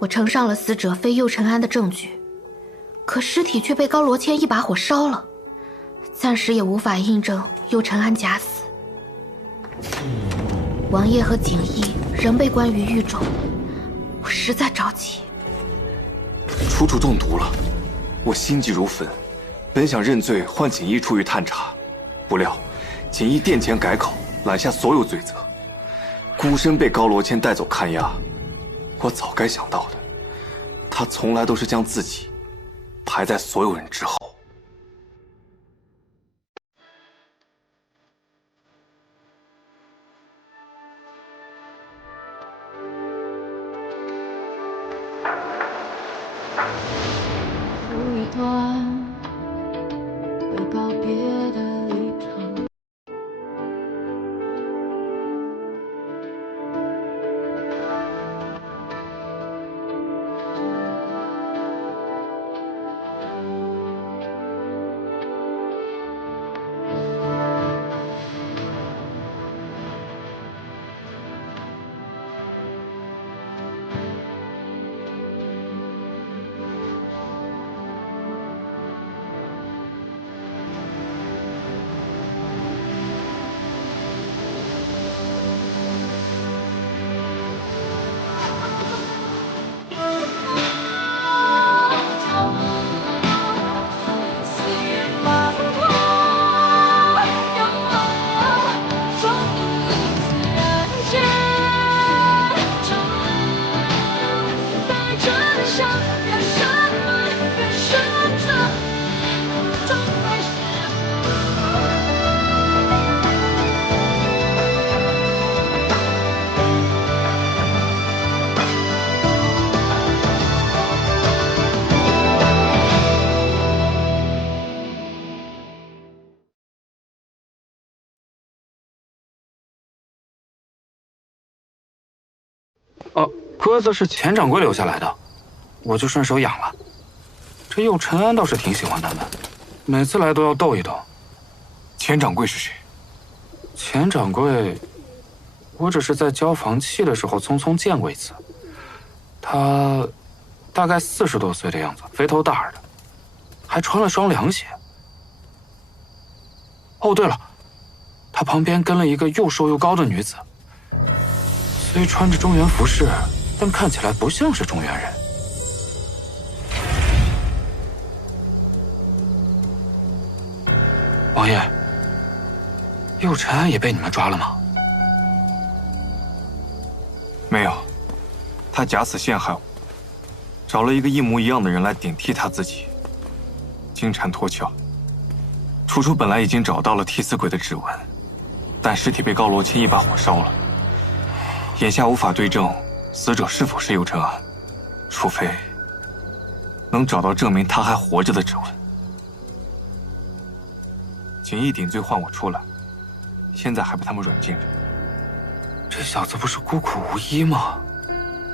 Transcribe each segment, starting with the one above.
我呈上了死者非右尘安的证据，可尸体却被高罗谦一把火烧了，暂时也无法印证右尘安假死。王爷和景逸仍被关于狱中，我实在着急。楚楚中毒了，我心急如焚，本想认罪换景逸出狱探查，不料景逸殿前改口，揽下所有罪责，孤身被高罗谦带走看押。我早该想到的，他从来都是将自己排在所有人之后。有一段会告别的旅程。鸽子是钱掌柜留下来的，我就顺手养了。这右尘安倒是挺喜欢他们，每次来都要逗一逗。钱掌柜是谁？钱掌柜，我只是在交房契的时候匆匆见过一次。他大概40多岁的样子，肥头大耳的，还穿了双凉鞋。哦，对了，他旁边跟了一个又瘦又高的女子，虽穿着中原服饰，但看起来不像是中原人。王爷，右尘安也被你们抓了吗？没有，他假死陷害我，找了一个一模一样的人来顶替他自己，金蝉脱壳。楚楚本来已经找到了替死鬼的指纹，但尸体被高罗谦一把火烧了，眼下无法对证死者是否是右尘安，除非能找到证明他还活着的指纹。景逸顶罪换我出来，现在还被他们软禁着。这小子不是孤苦无依吗？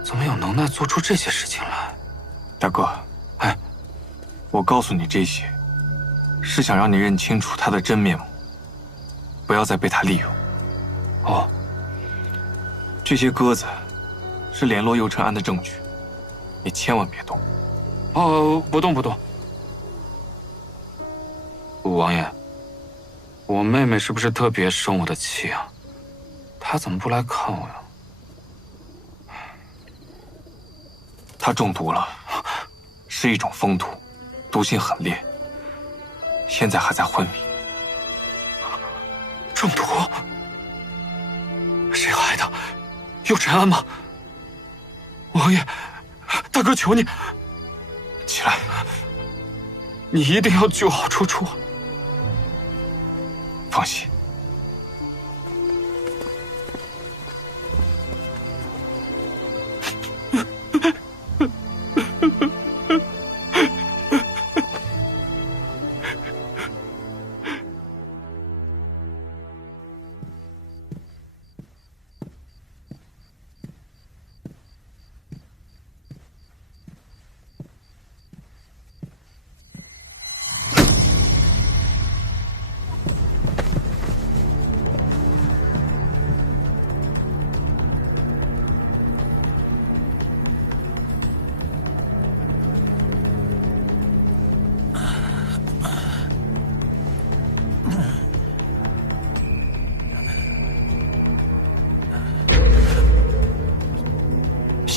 怎么有能耐做出这些事情来？大哥，哎，我告诉你这些，是想让你认清楚他的真面目，不要再被他利用。哦，这些鸽子是联络右尘安的证据，你千万别动。哦，不动不动。王爷，我妹妹是不是特别生我的气啊？她怎么不来看我呀？她中毒了，是一种风毒，毒性很烈，现在还在昏迷。中毒？谁害的？右尘安吗？王爷，大哥，求你起来，你一定要救好楚楚。放心。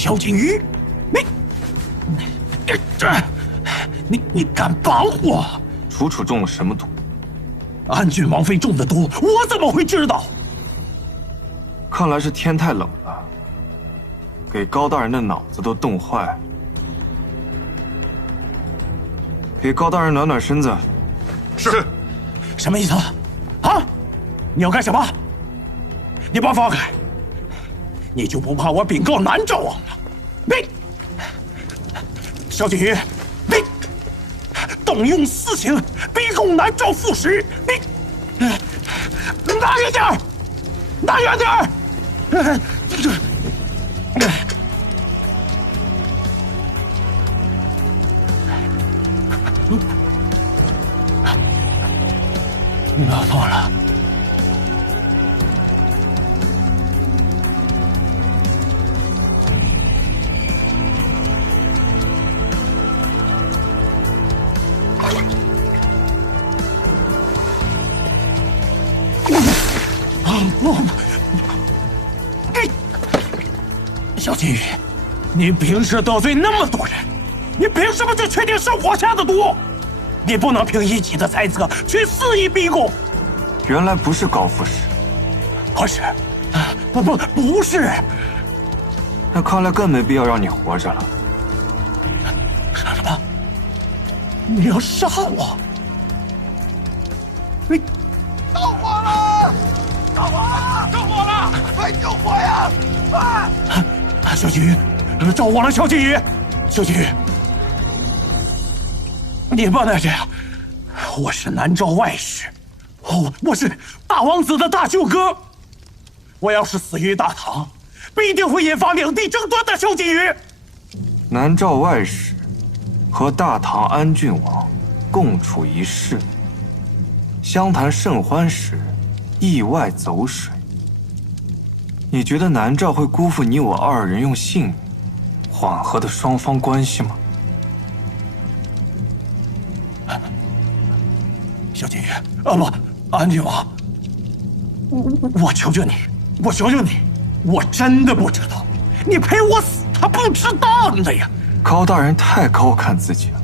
萧景瑜，你敢绑我？楚楚中了什么毒？安郡王妃中的毒，我怎么会知道？看来是天太冷了，给高大人的脑子都冻坏了。给高大人暖暖身子。是。什么意思？啊？你要干什么？你把我放开！你就不怕我禀告南诏王吗？你，萧景瑜，你动用私刑逼供南诏副使，你拿远点儿，拿远点儿！我错了。萧景瑜，你平时得罪那么多人，你凭什么就确定是我下的毒？你不能凭一己的猜测去肆意逼供。原来不是高副使，不是，不是。那看来更没必要让你活着了。杀什么？你要杀我？你着火了！着火了！着火了！快救火呀！快！萧景瑜，着火了！萧景瑜，萧景瑜，你不能这样！我是南诏外使，我是大王子的大舅哥。我要是死于大唐，必定会引发两地争端的。萧景瑜，南诏外使和大唐安郡王共处一室，相谈甚欢时，意外走水。你觉得南诏会辜负你我二人用性命缓和的双方关系吗？萧景瑜，不，安郡王，我求求你，我求求你，我真的不知道，你陪我死，他不值当的呀！高大人太高看自己了，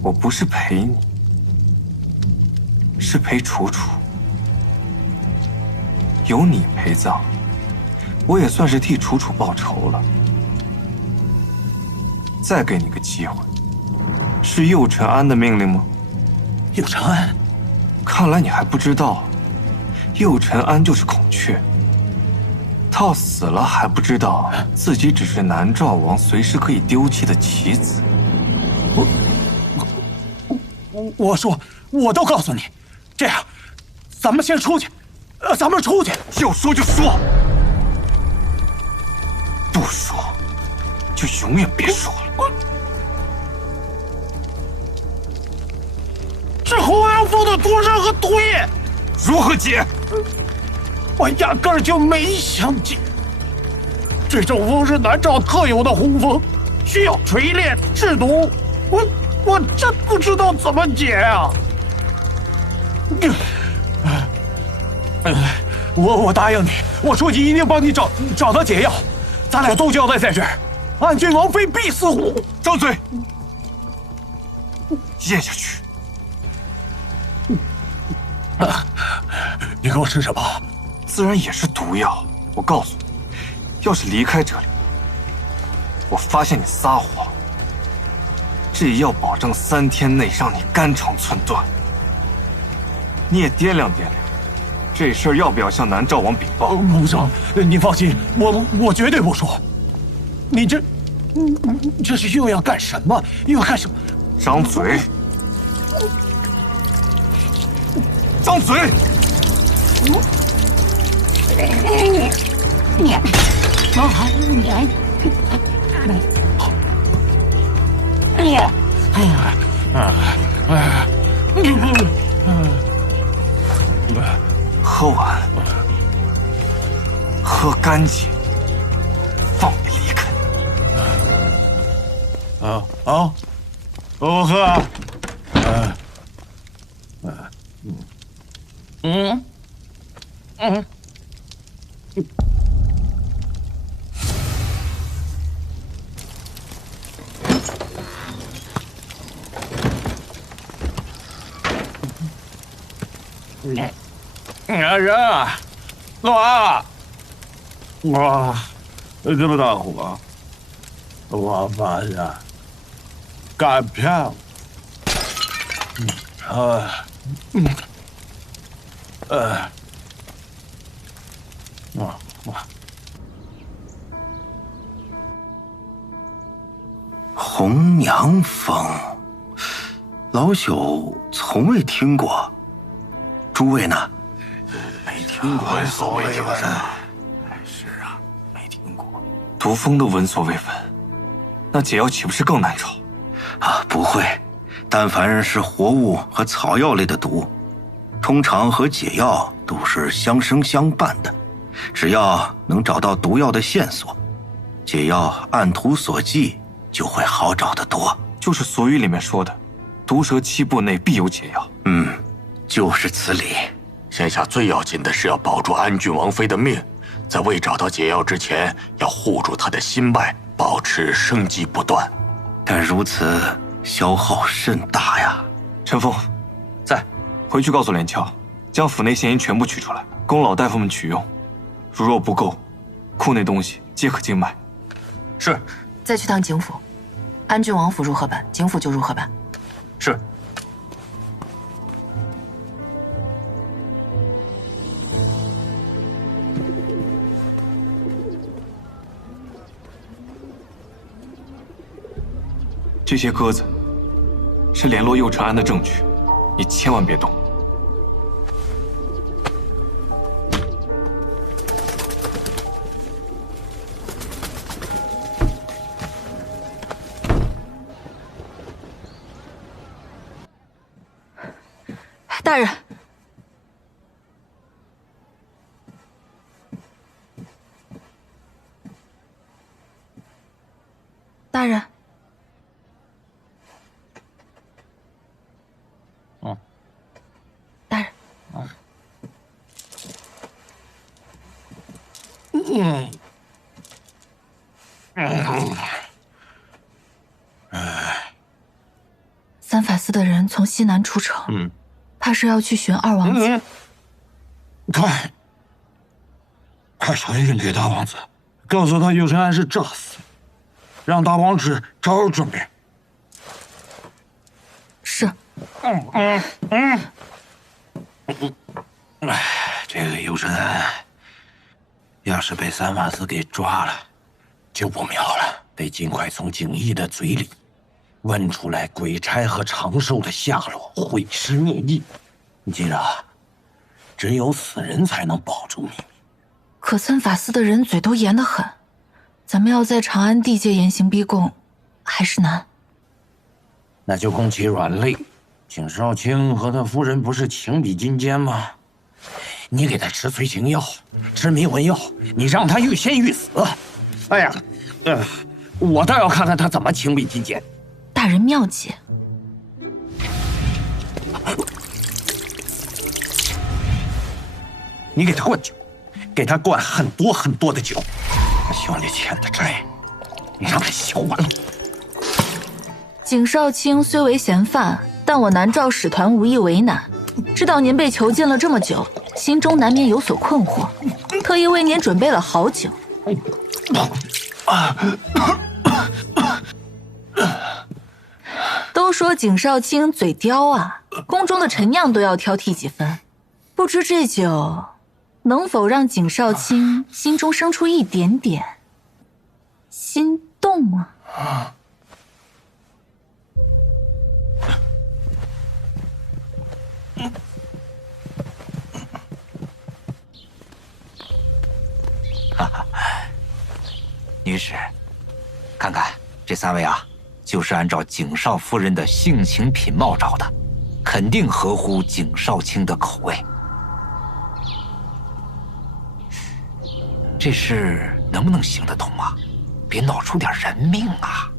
我不是陪你，是陪楚楚。有你陪葬，我也算是替楚楚报仇了。再给你个机会，是右承安的命令吗？右承安，看来你还不知道，右承安就是孔雀。到死了还不知道自己只是南诏王随时可以丢弃的棋子。我说，我都告诉你，这样，咱们先出去，咱们出去。要说就说，不说就永远别说了。是侯阳峰的毒杀和毒液，如何解？我压根儿就没想解。这种风是南诏特有的红风，需要锤炼制毒。我真不知道怎么解啊！我答应你，我书记一定帮你找到解药，咱俩都交代在这儿，安郡王妃必死无。张嘴，咽下去。你给我吃什么？自然也是毒药。我告诉你，要是离开这里，我发现你撒谎，这药保证3天内让你肝肠寸断。你也掂量掂量，这事儿要不要向南诏王禀报？母上，你放心，我绝对不说。你这是又要干什么？又要干什么？张嘴！张嘴！喝完，喝干净，放你离开。我喝啊。人啊，我这么大火，我发现干骗了。红娘峰，老朽从未听过。诸位呢？没听过，闻所未闻啊！是啊，没听过。毒蜂都闻所未闻，那解药岂不是更难找？啊，不会。但凡是活物和草药类的毒，通常和解药都是相生相伴的。只要能找到毒药的线索，解药按图索骥，就会好找得多。就是俗语里面说的，毒蛇7步内必有解药。就是此理。现下最要紧的是要保住安郡王妃的命，在未找到解药之前，要护住她的心脉，保持生机不断。但如此消耗甚大呀。陈峰，在，回去告诉连翘，将府内现银全部取出来，供老大夫们取用。如若不够，库内东西皆可竞卖。是。再去趟警府，安郡王府如何办，警府就如何办。是。这些鸽子是联络右承安的证据，你千万别动。大人，大人。大人。三法司的人从西南出城，怕是要去寻二王子。快传信给大王子，告诉他右承安是诈死，让大王子早有准备。是。这个右承安要是被三法司给抓了，就不妙了。得尽快从景逸的嘴里问出来鬼差和长寿的下落，毁尸灭迹。你记着，只有死人才能保住秘密。可三法司的人嘴都严得很，咱们要在长安地界严刑逼供，还是难。那就供其软肋。景少卿和他夫人不是情比金坚吗？你给他吃催情药，吃迷魂药，你让他欲仙欲死。哎呀，我倒要看看他怎么情比金坚。大人妙计。你给他灌酒，给他灌很多很多的酒。兄弟欠的债，你让他消完了。景少卿虽为嫌犯，但我南诏使团无意为难，知道您被囚禁了这么久，心中难免有所困惑，特意为您准备了好酒。都说景少卿嘴刁啊，宫中的陈酿都要挑剔几分，不知这酒能否让景少卿心中生出一点点心动啊？女使，看看这三位啊，就是按照景少夫人的性情品貌找的，肯定合乎景少卿的口味。这事能不能行得通啊？别闹出点人命啊！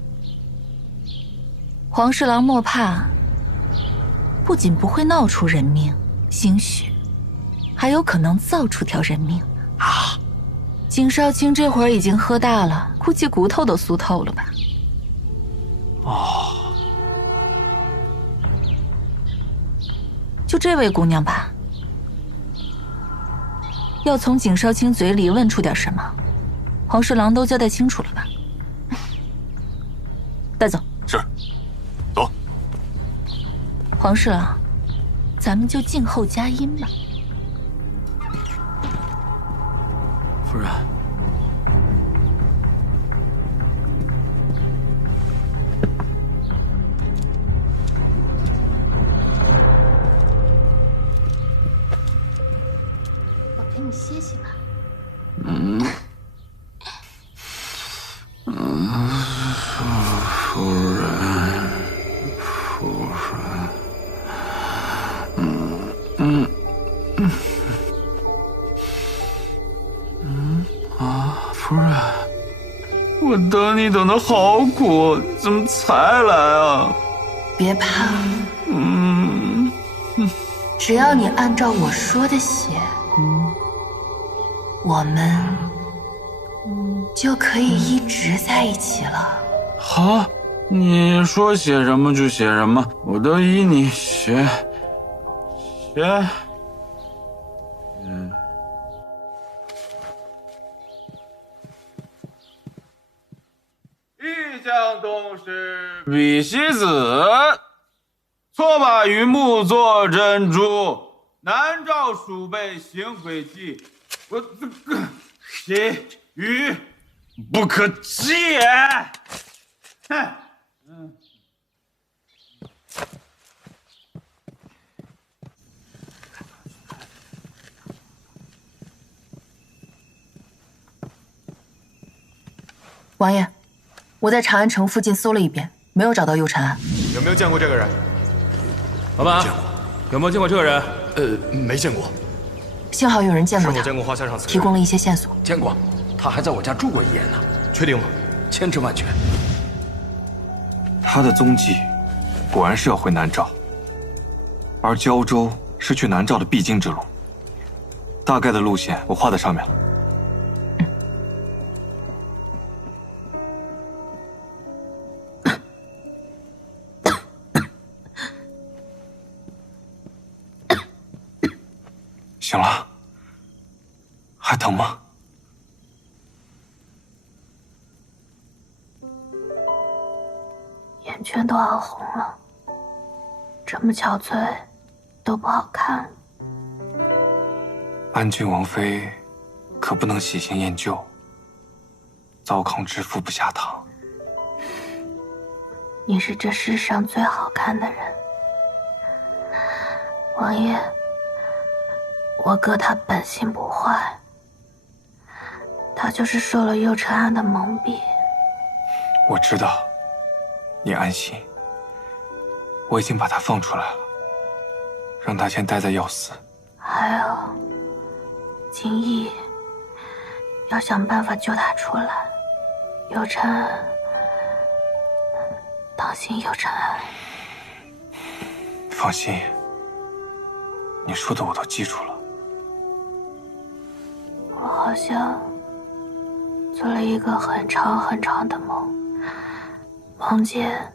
黄侍郎莫怕，不仅不会闹出人命，兴许还有可能造出条人命啊！景少卿这会儿已经喝大了，估计骨头都酥透了吧？哦，就这位姑娘吧，要从景少卿嘴里问出点什么，黄侍郎都交代清楚了吧？带走。是，走。黄侍郎，咱们就静候佳音吧。夫人。陪你歇歇吧。夫人，夫人，我等你等的好苦，怎么才来啊？别怕，只要你按照我说的写，我们就可以一直在一起了。好，你说写什么就写什么，我都依你写。欲将东施比西子，错把榆木作珍珠，南诏鼠辈行诡计，我这个其余不可及也。哼。王爷，我在长安城附近搜了一遍，没有找到右长安。有没有见过这个人？老板，有没有见过这个人？没见过。幸好有人见过他，是否见过画像上此人？提供了一些线索。见过，他还在我家住过一夜呢。确定吗？千真万确。他的踪迹果然是要回南诏，而胶州是去南诏的必经之路。大概的路线我画在上面了。醒了？还疼吗？眼圈都熬红了，这么憔悴都不好看。安郡王妃可不能喜新厌旧，糟糠之夫不下堂。你是这世上最好看的人，王爷。我哥他本性不坏，他就是受了右承安的蒙蔽。我知道，你安心。我已经把他放出来了，让他先待在药寺。还有，景逸要想办法救他出来。右承安，当心右承安。放心，你说的我都记住了。我好像做了一个很长很长的梦，梦见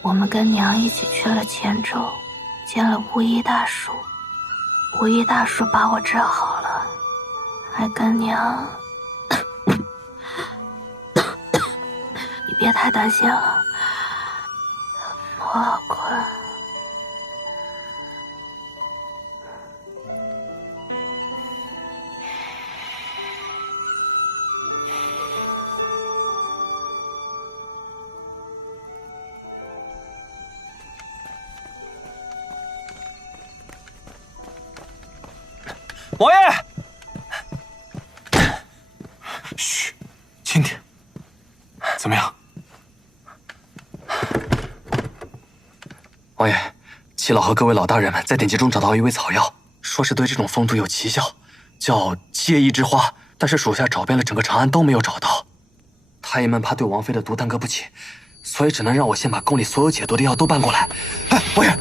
我们跟娘一起去了黔州，见了巫医大叔，巫医大叔把我治好了，还跟娘你别太担心了，我好困。王爷，嘘，轻点。怎么样？王爷，齐老和各位老大人们在典籍中找到一味草药，说是对这种风毒有奇效，叫接医之花，但是属下找遍了整个长安都没有找到。太医们怕对王妃的毒耽搁不起，所以只能让我先把宫里所有解毒的药都搬过来。哎，王爷。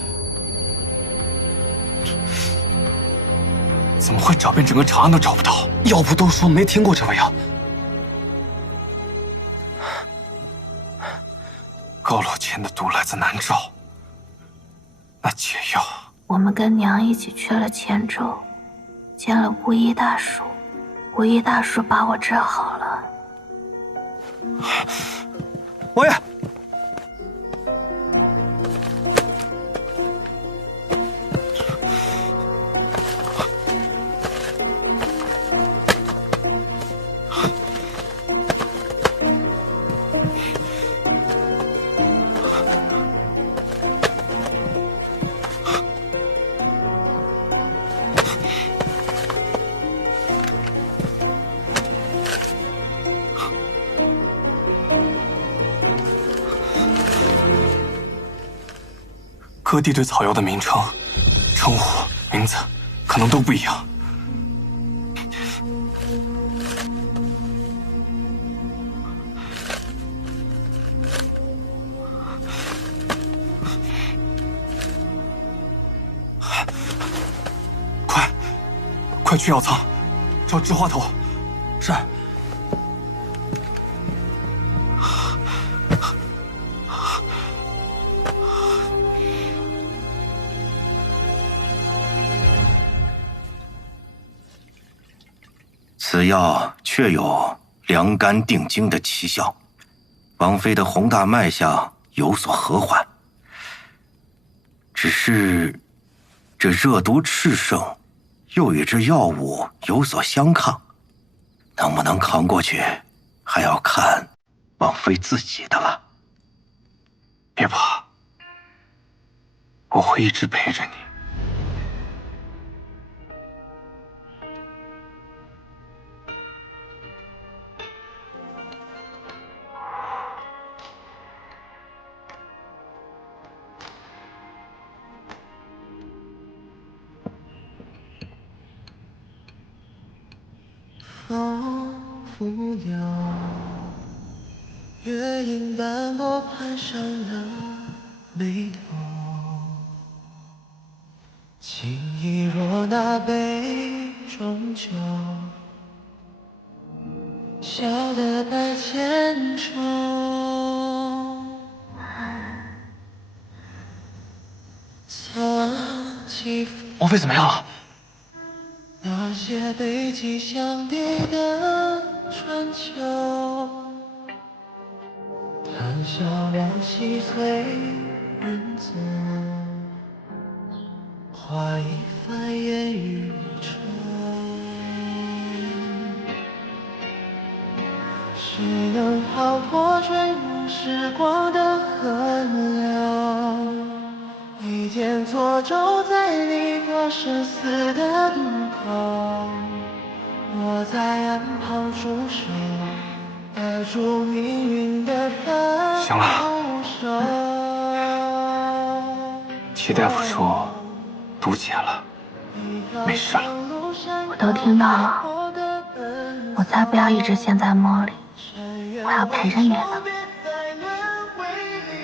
怎么会找遍整个长安都找不到？要不都说没听过这味药。高楼前的毒来自南诏，那解药……我们跟娘一起去了黔州，见了巫医大叔，巫医大叔把我治好了。王爷，各地对草药的名称、称呼、名字可能都不一样。快去药仓，找知花头。是。此药确有凉肝定惊的奇效，王妃的宏大脉象有所和缓。只是这热毒炽盛，又与这药物有所相抗，能不能扛过去，还要看王妃自己的了。别怕，我会一直陪着你。风拂柳，月影斑驳攀上了眉头。情意若那杯中酒，笑得太千愁。王妃怎么样了？那些背脊相抵的春秋，谈笑两栖随人走，画一番烟雨愁。谁能逃过坠入时光的河流？一剑作舟在你我生死的渡口，我在岸旁驻守，待住命运的分行了，齐大夫说毒解了，没事了。我都听到了，我才不要一直陷在梦里，我要陪着你呢。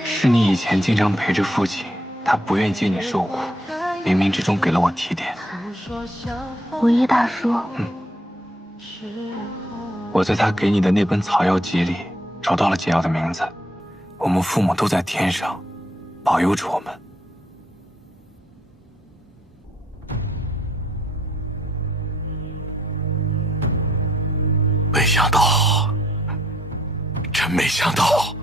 是你以前经常陪着父亲，他不愿见你受苦，冥冥之中给了我提点。巫医大叔，我在他给你的那本草药集里找到了解药的名字。我们父母都在天上，保佑着我们。没想到，真没想到，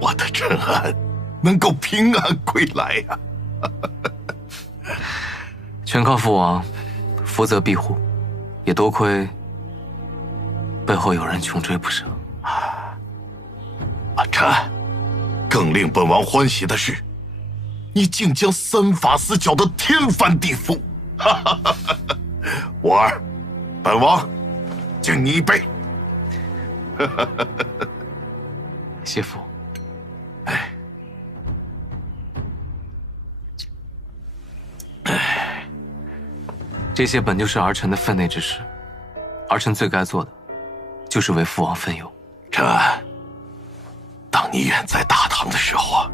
我的陈安能够平安归来呀！全靠父王福泽庇护，也多亏背后有人穷追不舍。陈安，更令本王欢喜的是，你竟将三法司搅得天翻地覆。五儿，本王敬你一杯。谢父。这些本就是儿臣的分内之事，儿臣最该做的，就是为父王分忧。陈安，当你远在大唐的时候啊，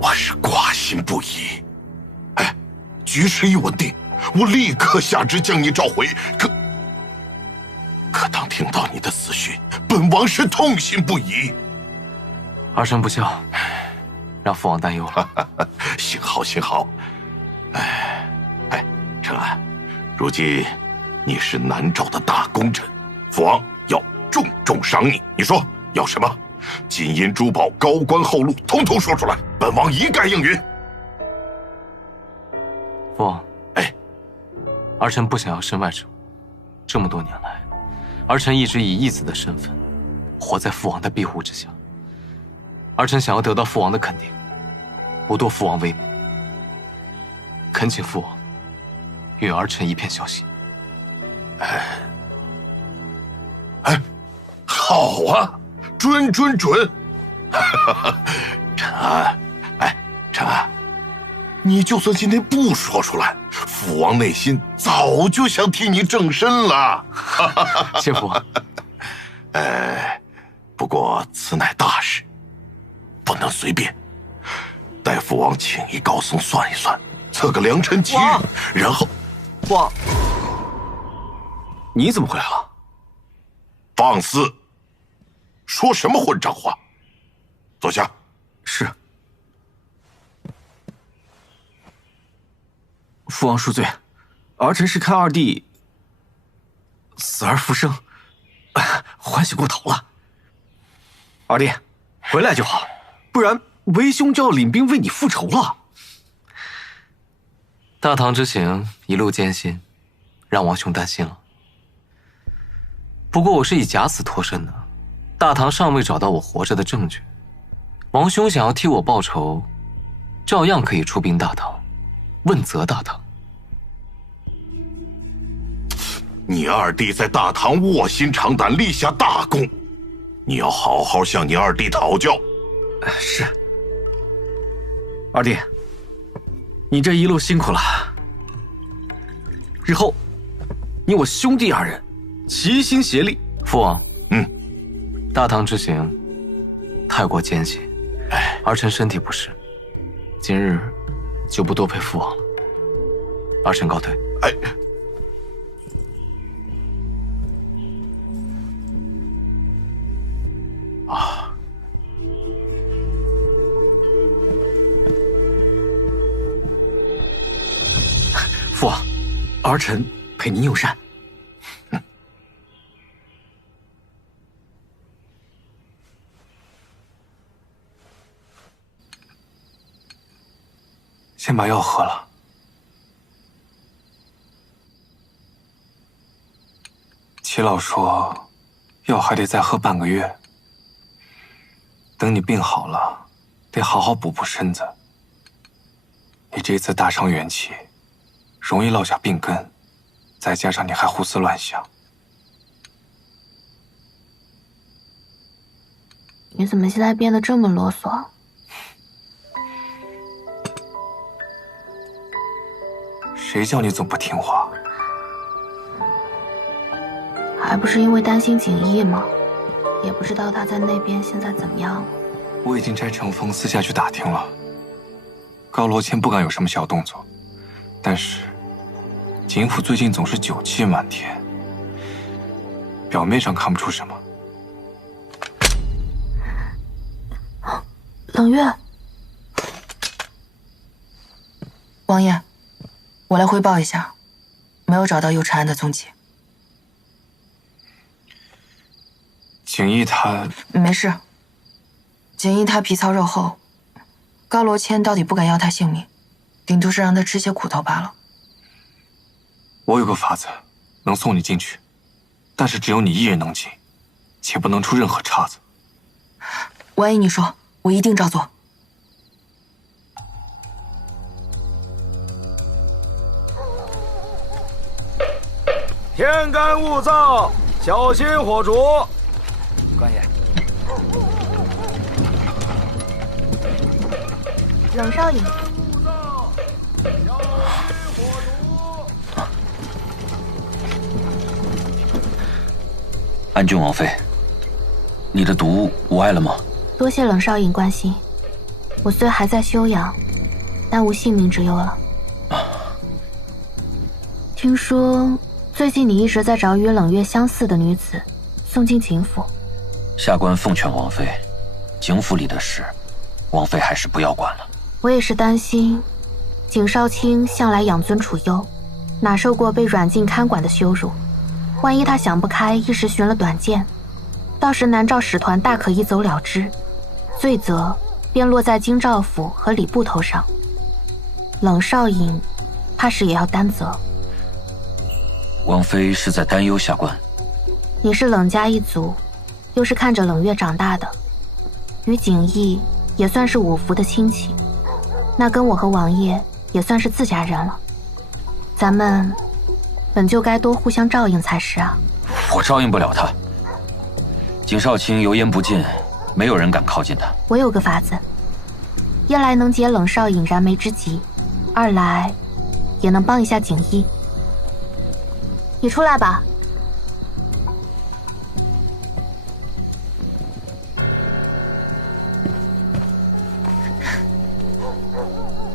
我是挂心不已。哎，局势一稳定，我立刻下旨将你召回。可当听到你的死讯，本王是痛心不已。儿臣不孝，让父王担忧了。幸好，幸好。陈安，如今你是南诏的大功臣，父王要重重赏你。你说要什么？金银珠宝、高官厚禄，统统说出来，本王一概应允。父王，儿臣不想要身外之物。这么多年来，儿臣一直以义子的身份，活在父王的庇护之下。儿臣想要得到父王的肯定，不夺父王威名。恳请父王允儿臣一片孝心。好啊，准。陈安，陈安，你就算今天不说出来，父王内心早就想替你正身了。谢父王。不过此乃大事，不能随便。待父王请一高僧算一算，测个良辰吉日，然后。父王，你怎么回来了？放肆！说什么混账话！坐下。是。父王恕罪，儿臣是看二弟死而复生，欢喜过头了。二弟，回来就好，不然为兄就要领兵为你复仇了。大唐之行一路艰辛，让王兄担心了。不过我是以假死脱身的，大唐尚未找到我活着的证据。王兄想要替我报仇，照样可以出兵大唐，问责大唐。你二弟在大唐卧薪尝胆，立下大功，你要好好向你二弟讨教。是。二弟，你这一路辛苦了，日后你我兄弟二人齐心协力。父王，大唐之行太过艰辛，儿臣身体不适，今日就不多陪父王了。儿臣告退。父王，儿臣陪您用膳。先把药喝了。齐老说，药还得再喝半个月。等你病好了，得好好补补身子。你这次大伤元气，容易落下病根，再加上你还胡思乱想。你怎么现在变得这么啰嗦？谁叫你总不听话？还不是因为担心景逸吗？也不知道他在那边现在怎么样了。我已经差程峰私下去打听了，高罗谦不敢有什么小动作，但是景府最近总是酒气漫天，表面上看不出什么。冷月，王爷，我来汇报一下，没有找到右婵安的踪迹。景逸他没事，景逸他皮糙肉厚，高罗谦到底不敢要他性命，顶多是让他吃些苦头罢了。我有个法子，能送你进去，但是只有你一人能进，且不能出任何岔子。王爷，你说，我一定照做。天干物燥，小心火烛。官爷，冷少爷，安君王妃，你的毒无碍了吗？多谢冷少爷关心，我虽还在休养，但无性命之忧了。听说最近你一直在找与冷月相似的女子送进景府。下官奉劝王妃，景府里的事，王妃还是不要管了。我也是担心，景少卿向来养尊处优，哪受过被软禁看管的羞辱？万一他想不开，一时寻了短见，到时南诏使团大可一走了之，罪责便落在京兆府和礼部头上。冷少尹怕是也要担责。王妃是在担忧下官。你是冷家一族，又是看着冷月长大的，与景逸也算是五福的亲戚，那跟我和王爷也算是自家人了。咱们本就该多互相照应才是啊。我照应不了他。景少卿油盐不进，没有人敢靠近他。我有个法子，一来能解冷少尹燃眉之急，二来也能帮一下景逸。你出来吧。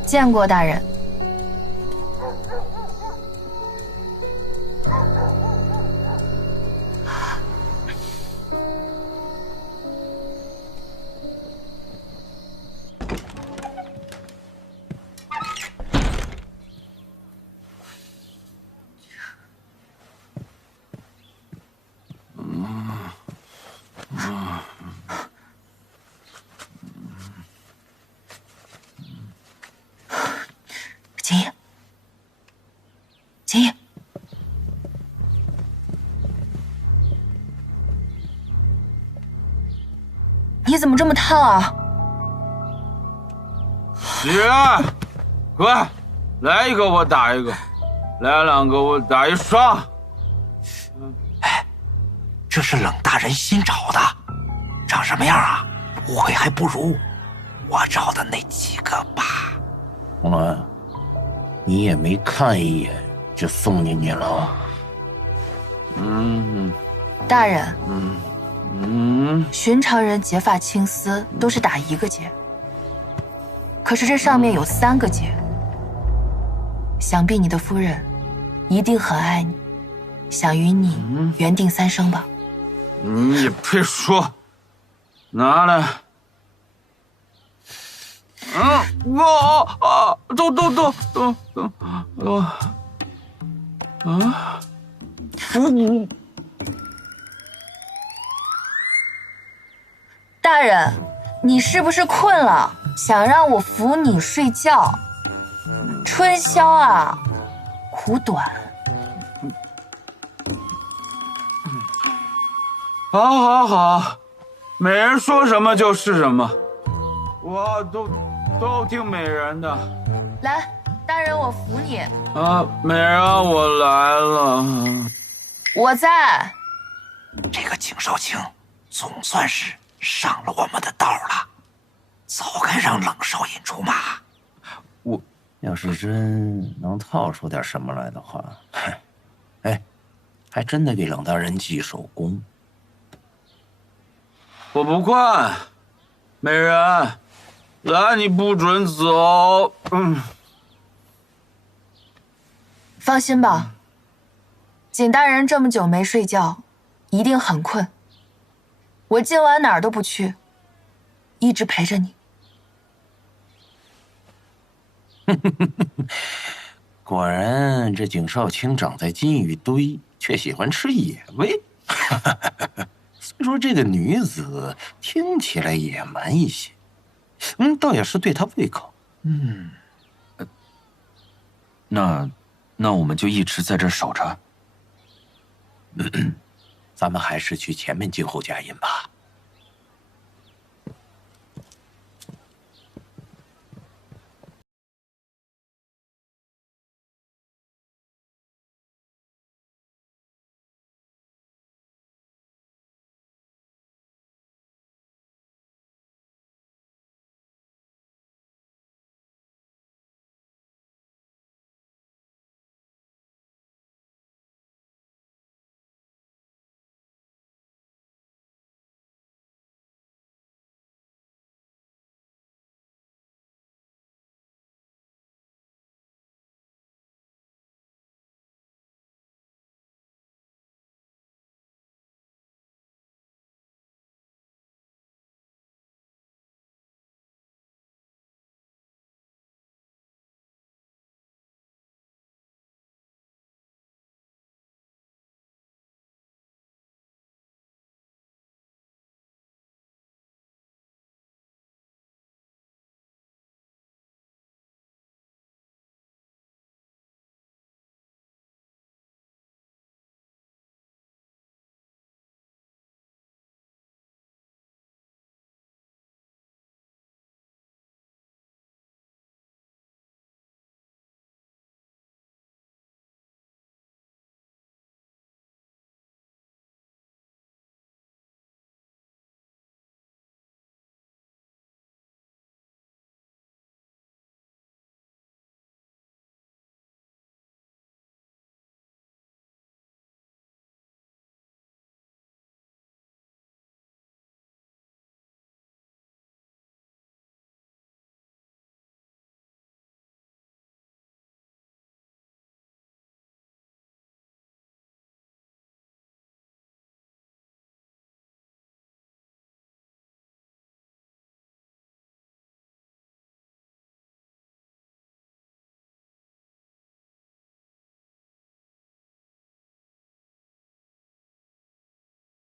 见过大人。景逸，景逸，你怎么这么烫啊？起来，快，来一个我打一个，来两个我打一双。哎，这是冷大人新找的，长什么样啊？不会还不如我找的那几个吧？红鸾，你也没看一眼就送进去了。大人，寻常人结发青丝都是打一个结，可是这上面有3个结，想必你的夫人一定很爱你，想与你缘定3生吧？你别说，拿来。大人，你是不是困了？想让我扶你睡觉？春宵啊，苦短。好，美人说什么就是什么，我都听美人的。来，大人，我扶你。美人，我来了。我在。这个景少卿总算是上了我们的道了，早该让冷少尹出马。我要是真能套出点什么来的话，哎，还真得给冷大人记手功。我不困，美人，来，你不准走。放心吧，景大人这么久没睡觉，一定很困。我今晚哪儿都不去，一直陪着你。果然，这景少卿长在金玉堆，却喜欢吃野味。虽说这个女子听起来野蛮一些，倒也是对她胃口。那我们就一直在这儿守着。咱们还是去前面静候佳音吧。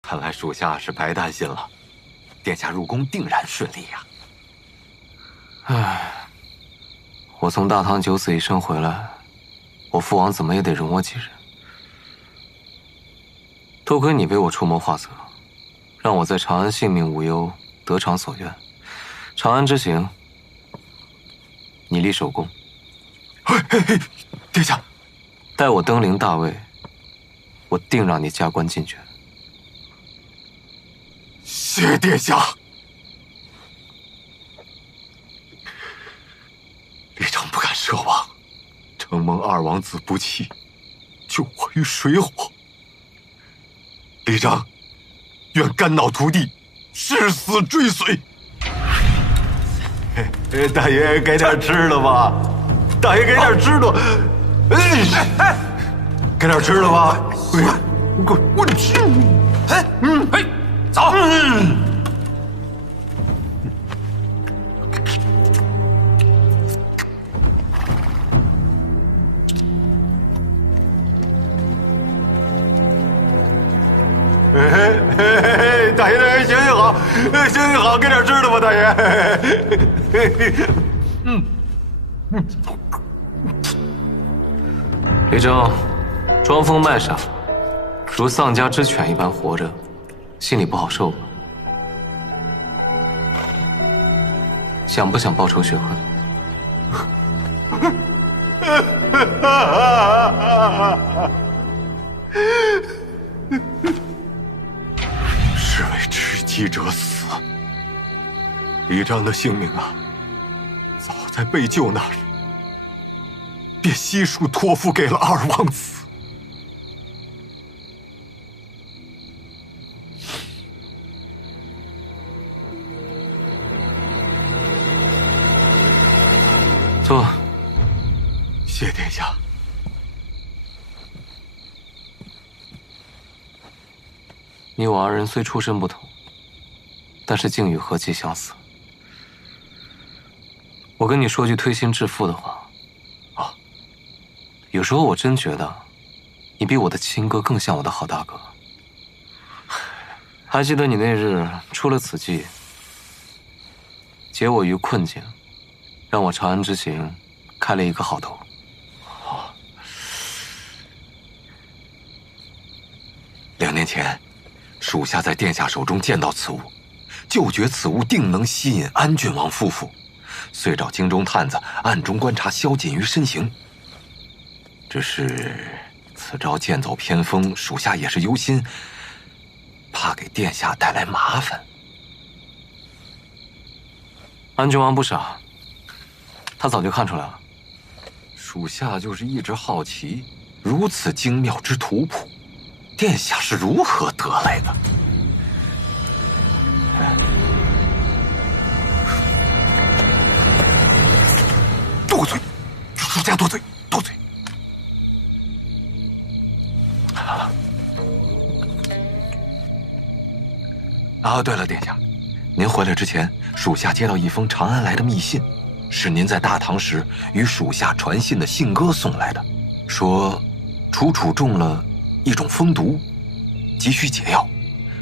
看来属下是白担心了，殿下入宫定然顺利呀。唉，我从大唐九死一生回来，我父王怎么也得容我几日。多亏你为我出谋划策，让我在长安性命无忧，得偿所愿。长安之行，你立首功。殿下，待我登临大位，我定让你加官进爵。谢殿下。李长不敢奢望，承蒙二王子不弃，救我于水火。李长愿肝脑涂地，誓死追随。大爷给点吃的吧，大爷给点吃的，给点吃的吧。我去，走。大爷，行行好，行行好，给点吃的吧，大爷。李征，装疯卖傻，如丧家之犬一般活着，心里不好受吧？想不想报仇雪恨？是为知己者死。李章的性命啊，早在被救那日，便悉数托付给了二王子。坐。谢殿下。你我二人虽出身不同，但是竟与和气相似。我跟你说句推心置腹的话，有时候我真觉得，你比我的亲哥更像我的好大哥。还记得你那日出了此计，解我于困境，让我长安之行开了一个好头。2年前，属下在殿下手中见到此物，就觉此物定能吸引安郡王夫妇，遂找京中探子暗中观察萧瑾于身形。只是此招剑走偏锋，属下也是忧心，怕给殿下带来麻烦。安郡王不傻，他早就看出来了。属下就是一直好奇，如此精妙之图谱，殿下是如何得来的？多嘴，属下多嘴，多嘴。对了，殿下，您回来之前，属下接到一封长安来的密信，是您在大唐时与属下传信的信鸽送来的，说楚中了一种风毒，急需解药，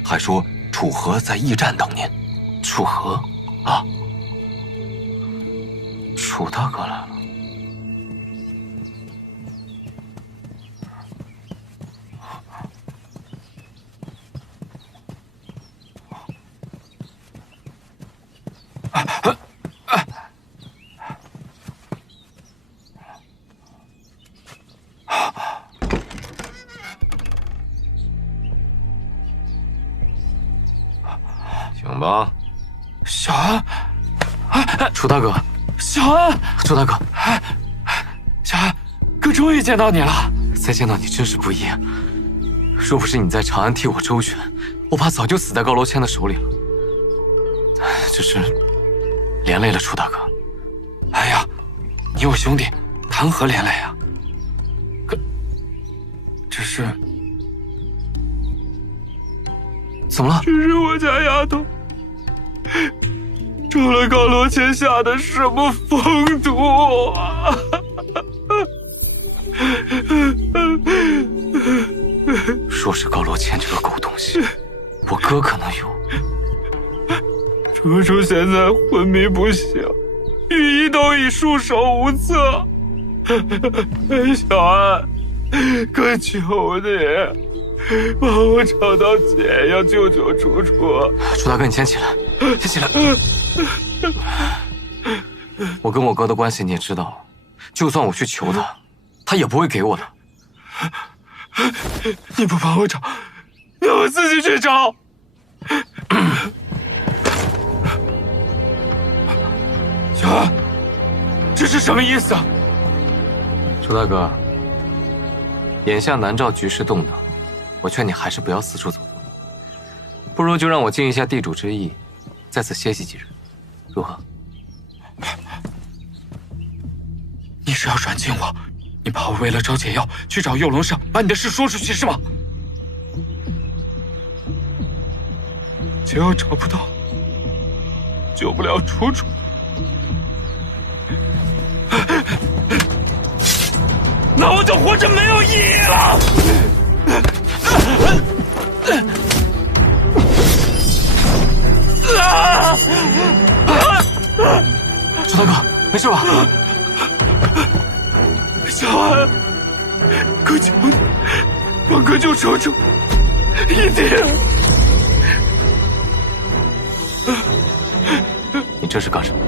还说楚河在驿站等您。楚河啊，楚大哥来了。行吧，小安，楚大哥，小安，楚大哥，小安，哥终于见到你了！再见到你真是不易，若不是你在长安替我周全，我怕早就死在高楼谦的手里了。只是连累了楚大哥。哎呀，你我兄弟，谈何连累啊？可只是怎么了？只是我家丫头中了高楼谦下的什么风毒啊！说是高楼谦这个狗东西，我哥可能有。楚楚现在昏迷不醒，御医都已束手无策。小安，哥求你，帮我找到解药，救救楚楚。楚大哥，你先起来，先起来。我跟我哥的关系你也知道，就算我去求他，他也不会给我的。你不帮我找，那我自己去找。小安，这是什么意思啊？楚大哥，眼下南诏局势动荡，我劝你还是不要四处走动，不如就让我尽一下地主之谊，在此歇息几日，如何？你是要软禁我？你怕我为了找解药去找右龙社，把你的事说出去是吗？解药找不到，救不了楚楚，那我就活着没有意义了。楚大哥，没事吧？小安，哥求你，帮哥救楚楚，一定！你这是干什么？